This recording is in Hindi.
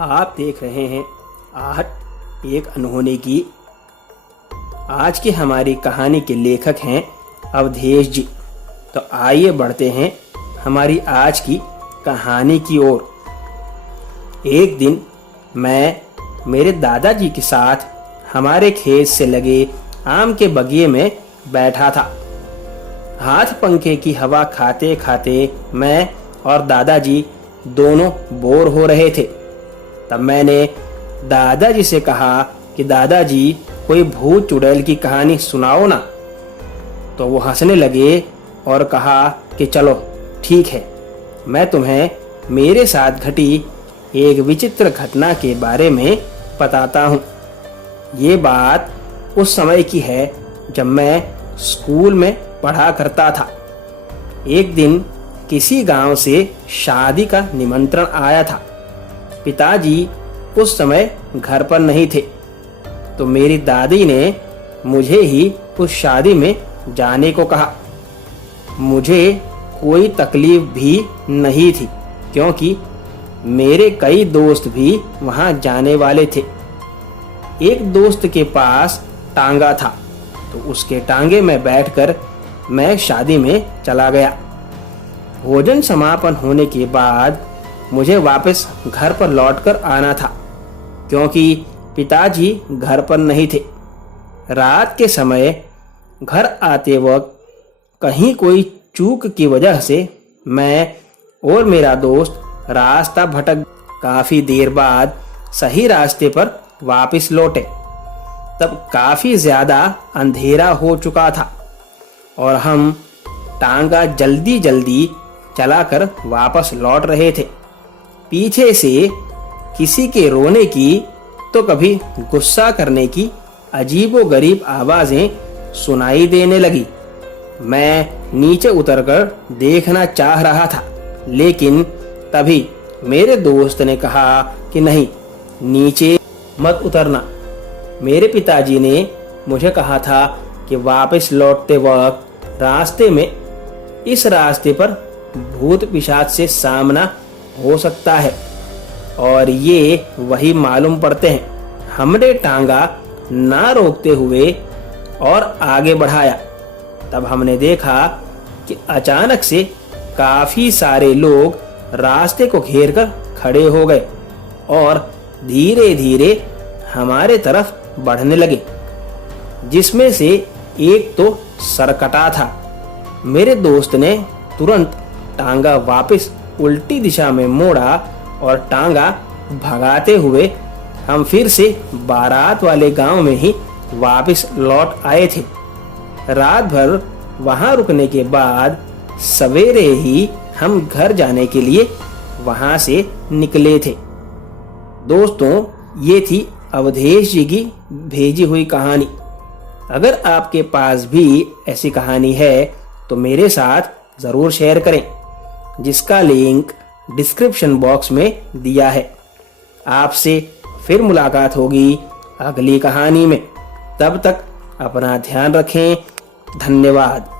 आप देख रहे हैं आज एक अनहोनी की। आज की हमारी कहानी के लेखक हैं अवधेश जी। तो आइए बढ़ते हैं हमारी आज की कहानी की ओर। एक दिन मैं मेरे दादाजी के साथ हमारे खेत से लगे आम के बगीचे में बैठा था। हाथ पंखे की हवा खाते खाते मैं और दादाजी दोनों बोर हो रहे थे। तब मैंने दादाजी से कहा कि दादाजी कोई भूत चुड़ैल की कहानी सुनाओ ना। तो वो हंसने लगे और कहा कि चलो ठीक है, मैं तुम्हें मेरे साथ घटी एक विचित्र घटना के बारे में बताता हूँ। ये बात उस समय की है जब मैं स्कूल में पढ़ा करता था। एक दिन किसी गांव से शादी का निमंत्रण आया था। पिताजी उस समय घर पर नहीं थे, तो मेरी दादी ने मुझे ही उस शादी में जाने को कहा। मुझे कोई तकलीफ भी नहीं थी क्योंकि मेरे कई दोस्त भी वहां जाने वाले थे। एक दोस्त के पास टांगा था, तो उसके टांगे में बैठकर मैं शादी में चला गया। भोजन समापन होने के बाद मुझे वापस घर पर लौटकर आना था क्योंकि पिताजी घर पर नहीं थे। रात के समय घर आते वक्त कहीं कोई चूक की वजह से मैं और मेरा दोस्त रास्ता भटक। काफी देर बाद सही रास्ते पर वापस लौटे। तब काफी ज्यादा अंधेरा हो चुका था और हम टांगा जल्दी जल्दी चलाकर वापस लौट रहे थे। पीछे से किसी के रोने की तो कभी गुस्सा करने की अजीबोगरीब आवाजें सुनाई देने लगी। मैं नीचे उतरकर देखना चाह रहा था, लेकिन तभी मेरे दोस्त ने कहा कि नहीं, नीचे मत उतरना। मेरे पिताजी ने मुझे कहा था कि वापस लौटते वक्त रास्ते में इस रास्ते पर भूत पिशाच से सामना हो सकता है और ये वही मालूम पड़ते हैं। हमने टांगा ना रोकते हुए और आगे बढ़ाया। तब हमने देखा कि अचानक से काफी सारे लोग रास्ते को घेरकर खड़े हो गए और धीरे धीरे हमारे तरफ बढ़ने लगे, जिसमें से एक तो सरकटा था। मेरे दोस्त ने तुरंत टांगा वापस उल्टी दिशा में मोड़ा और टांगा भगाते हुए हम फिर से बारात वाले गांव में ही वापस लौट आए थे। रात भर वहां रुकने के बाद सवेरे ही हम घर जाने के लिए वहां से निकले थे। दोस्तों, ये थी अवधेश जी की भेजी हुई कहानी। अगर आपके पास भी ऐसी कहानी है तो मेरे साथ जरूर शेयर करें, जिसका लिंक डिस्क्रिप्शन बॉक्स में दिया है। आपसे फिर मुलाकात होगी अगली कहानी में। तब तक अपना ध्यान रखें। धन्यवाद।